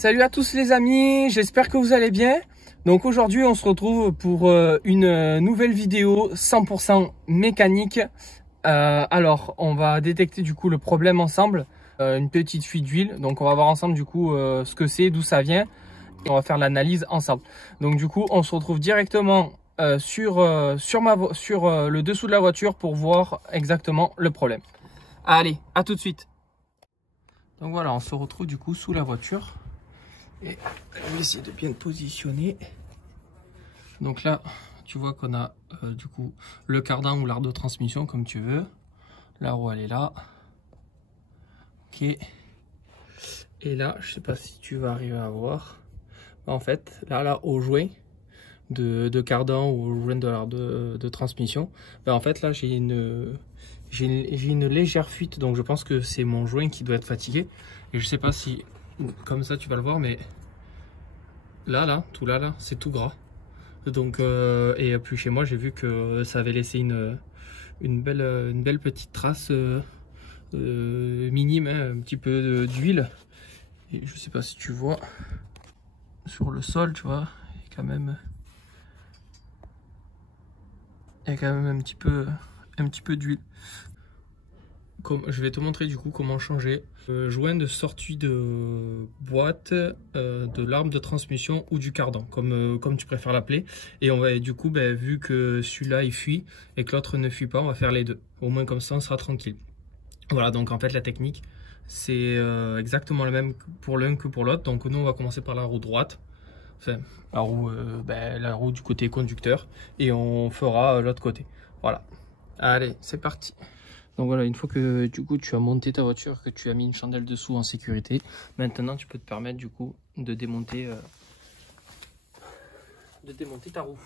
Salut à tous les amis, j'espère que vous allez bien. Donc aujourd'hui on se retrouve pour une nouvelle vidéo 100% mécanique. Alors on va détecter du coup le problème ensemble, une petite fuite d'huile. Donc on va voir ensemble du coup ce que c'est, d'où ça vient. Et on va faire l'analyse ensemble. Donc du coup on se retrouve directement sur le dessous de la voiture pour voir exactement le problème. Allez, à tout de suite. Donc voilà, on se retrouve du coup sous la voiture. Et je vais essayer de bien positionner. Donc là, tu vois qu'on a du coup le cardan ou l'arc de transmission comme tu veux. La roue elle est là. Ok. Et là, je sais pas si tu vas arriver à voir. En fait, là au joint de cardan ou au joint de l'arc de transmission, ben en fait là j'ai une légère fuite. Donc je pense que c'est mon joint qui doit être fatigué. Et je sais pas si comme ça tu vas le voir, mais tout là, c'est tout gras. Donc, et puis chez moi, j'ai vu que ça avait laissé une belle petite trace minime, hein, un petit peu d'huile. Et je sais pas si tu vois sur le sol, tu vois, il y a quand même un petit peu d'huile. Je vais te montrer du coup comment changer le joint de sortie de boîte de l'arme de transmission ou du cardan, comme tu préfères l'appeler. Et on va du coup, vu que celui-là il fuit et que l'autre ne fuit pas, on va faire les deux. Au moins comme ça on sera tranquille. Voilà, donc en fait la technique c'est exactement la même pour l'un que pour l'autre. Donc nous on va commencer par la roue droite, enfin la roue du côté conducteur, et on fera l'autre côté. Voilà, allez c'est parti. Donc voilà, une fois que du coup tu as monté ta voiture, que tu as mis une chandelle dessous en sécurité, maintenant tu peux te permettre du coup de démonter ta roue.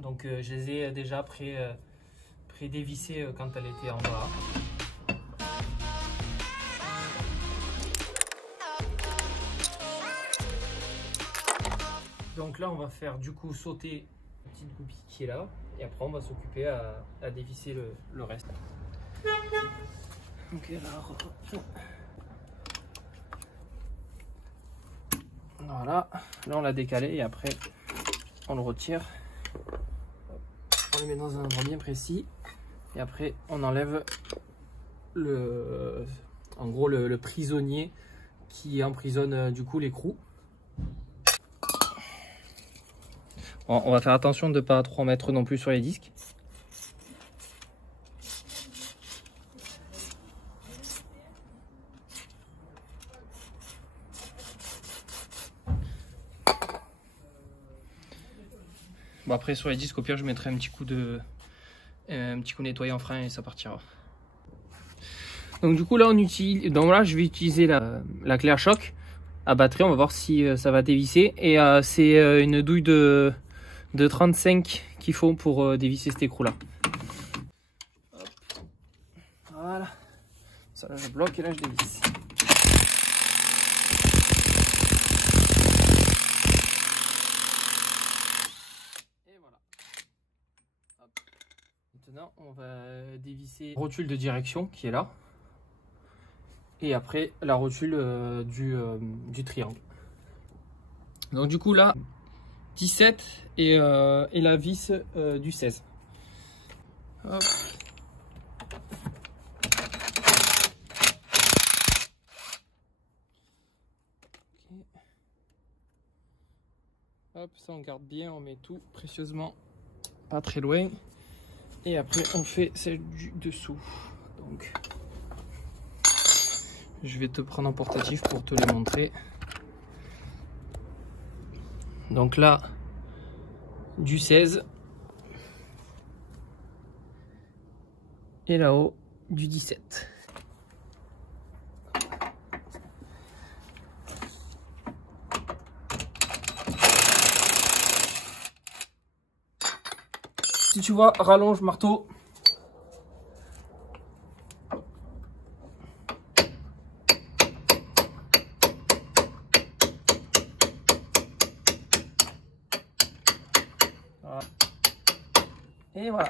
Donc je les ai déjà pré-dévissées quand elle était en bas. Donc là on va faire du coup sauter la petite goupille qui est là. Et après on va s'occuper à dévisser le reste. Ok, alors, voilà, là on l'a décalé et après on le retire. On le met dans un endroit bien précis. Et après on enlève en gros le prisonnier qui emprisonne du coup l'écrou. Bon, on va faire attention de ne pas trop en mettre non plus sur les disques. Bon, après sur les disques au pire je mettrai un petit coup nettoyant frein et ça partira. Donc du coup là je vais utiliser la clé à choc à batterie. On va voir si ça va dévisser. Et c'est une douille de 35 qu'il faut pour dévisser cet écrou là. Hop. Voilà, ça là je bloque et là je dévisse. Et voilà. Hop. Maintenant on va dévisser la rotule de direction qui est là, et après la rotule du triangle. Donc du coup là 17 et la vis du 16. Hop. Okay. Hop, ça on garde bien, on met tout précieusement pas très loin. Et après on fait celle du dessous. Donc je vais te prendre en portatif pour te les montrer. Donc là du 16 et là-haut du 17. Si tu vois, rallonge marteau. Voilà. Et voilà.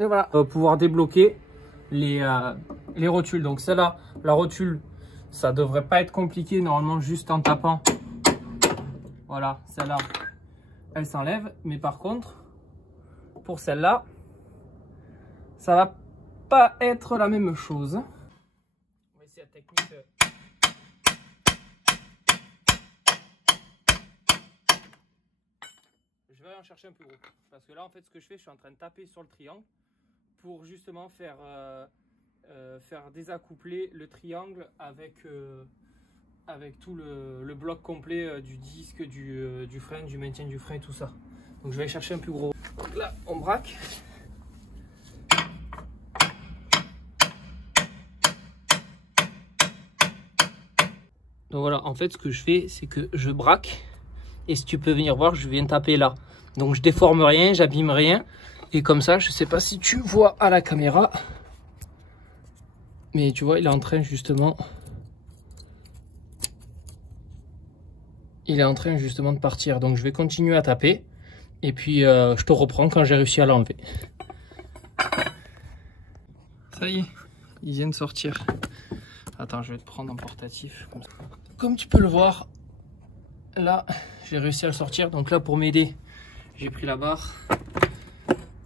Et voilà. On va pouvoir débloquer les les rotules. Donc celle-là, la rotule, ça devrait pas être compliqué. Normalement, juste en tapant. Voilà, celle-là, elle s'enlève. Mais par contre, pour celle-là, ça va pas être la même chose. On va essayer la technique. Je vais en chercher un peu gros. Parce que là, en fait, ce que je fais, je suis en train de taper sur le triangle pour justement faire désaccoupler le triangle avec tout le bloc complet du disque, du frein, du maintien du frein et tout ça. Donc je vais aller chercher un plus gros. Donc là, on braque. Donc voilà, en fait, ce que je fais, c'est que je braque. Et si tu peux venir voir, je viens taper là. Donc je déforme rien, j'abîme rien. Et comme ça, je sais pas si tu vois à la caméra. Mais tu vois, il est en train justement... Il est en train justement de partir. Donc je vais continuer à taper. Et puis je te reprends quand j'ai réussi à l'enlever. Ça y est, il vient de sortir. Attends, je vais te prendre en portatif. Comme tu peux le voir, là, j'ai réussi à le sortir. Donc là, pour m'aider, j'ai pris la barre.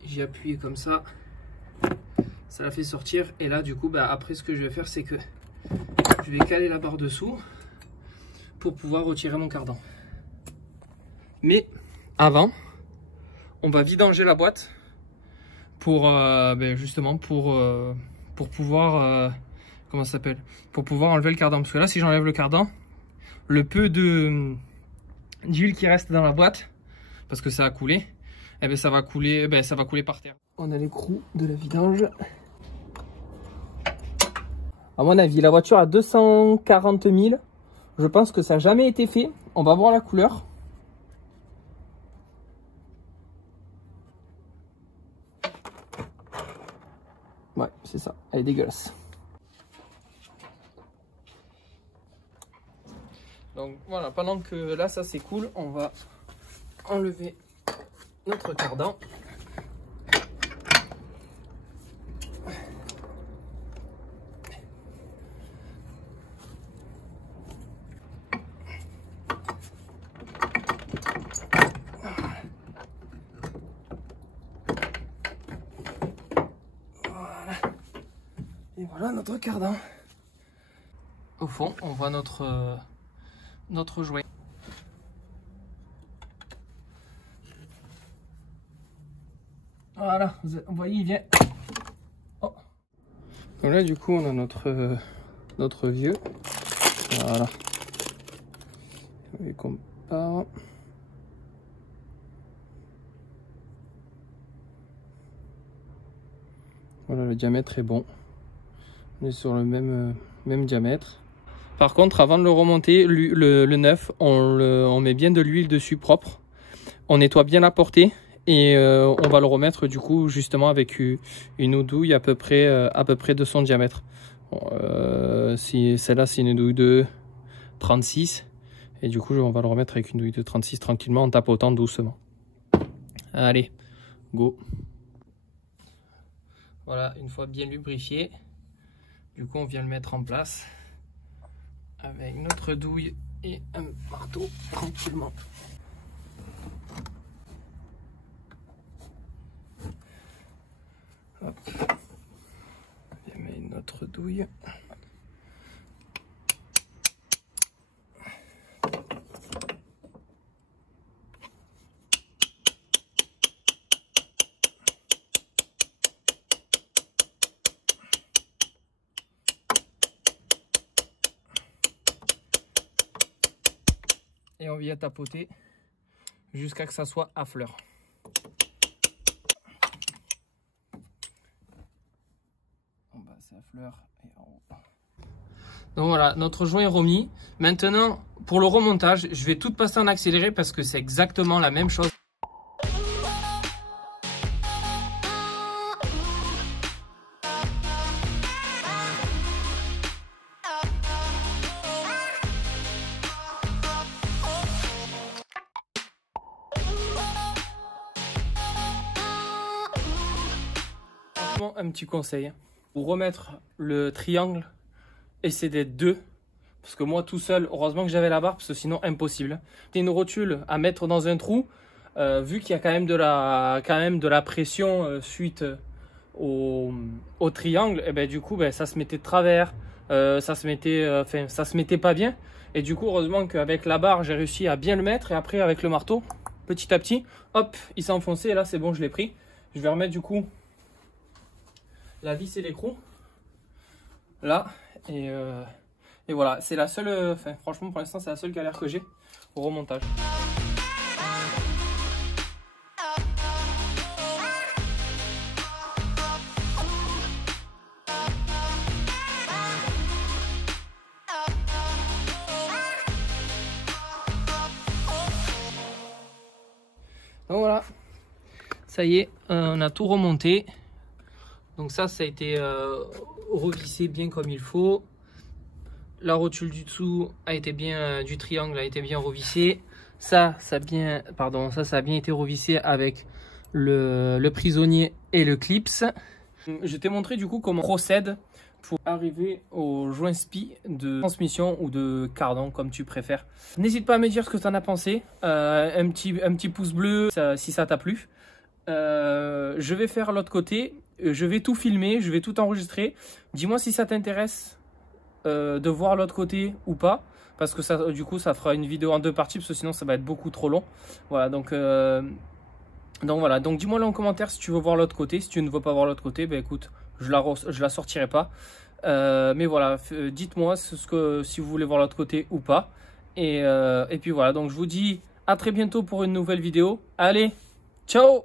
J'ai appuyé comme ça. Ça l'a fait sortir. Et là, du coup, bah, après, ce que je vais faire, c'est que je vais caler la barre dessous pour pouvoir retirer mon cardan. Mais avant, on va vidanger la boîte pour justement pour pouvoir comment ça s'appelle, pour pouvoir enlever le cardan. Parce que là, si j'enlève le cardan, le peu d'huile qui reste dans la boîte, parce que ça a coulé, eh ben ça va couler par terre. On a l'écrou de la vidange. À mon avis, la voiture a 240 000. Je pense que ça n'a jamais été fait. On va voir la couleur. Ouais, c'est ça. Elle est dégueulasse. Donc voilà, pendant que là, ça c'est cool, on va enlever notre cardan. Et voilà notre cardan. Au fond, on voit notre joint. Voilà, vous voyez, il vient. Oh. Donc là, du coup, on a notre vieux. Voilà. Et compare. Voilà, le diamètre est bon. On est sur le même diamètre. Par contre, avant de le remonter, le neuf, on met bien de l'huile dessus propre. On nettoie bien la portée et on va le remettre du coup justement avec une douille à peu près de son diamètre. Si celle-là, c'est une douille de 36 et du coup, on va le remettre avec une douille de 36 tranquillement en tapotant doucement. Allez, go. Voilà, une fois bien lubrifié, du coup on vient le mettre en place avec notre douille et un marteau tranquillement. Hop. On vient mettre notre douille. Et on vient tapoter jusqu'à que ça soit à fleur. En bas c'est à fleur et en haut. Donc voilà, notre joint est remis. Maintenant, pour le remontage, je vais tout passer en accéléré parce que c'est exactement la même chose. Un petit conseil, Pour remettre le triangle, essayez d'être deux. Parce que moi tout seul, heureusement que j'avais la barre, parce que sinon impossible. C'est une rotule à mettre dans un trou, vu qu'il y a quand même de la pression suite au triangle, et ben du coup ça se mettait de travers, ça se mettait pas bien. Et du coup heureusement qu'avec la barre j'ai réussi à bien le mettre, et après avec le marteau, petit à petit, hop, il s'est enfoncé, et là c'est bon, je l'ai pris. Je vais remettre du coup la vis et l'écrou là, et voilà, c'est la seule, franchement pour l'instant c'est la seule galère que j'ai au remontage. Donc voilà, ça y est, on a tout remonté. Donc ça a été revissé bien comme il faut. La rotule du dessous a été bien, du triangle a été bien revissée. Ça a bien été revissé avec le prisonnier et le clips. Je t'ai montré du coup comment on procède pour arriver au joint spi de transmission ou de cardan, comme tu préfères. N'hésite pas à me dire ce que tu en as pensé. Un petit pouce bleu si ça t'a plu. Je vais faire l'autre côté. Je vais tout filmer, je vais tout enregistrer. Dis-moi si ça t'intéresse de voir l'autre côté ou pas, parce que ça, du coup ça fera une vidéo en deux parties, parce que sinon ça va être beaucoup trop long. Voilà, donc voilà, donc dis-moi là en commentaire si tu veux voir l'autre côté. Si tu ne veux pas voir l'autre côté, ben écoute, je la sortirai pas. Mais voilà, dites-moi si vous voulez voir l'autre côté ou pas. Et puis voilà, donc je vous dis à très bientôt pour une nouvelle vidéo. Allez, ciao!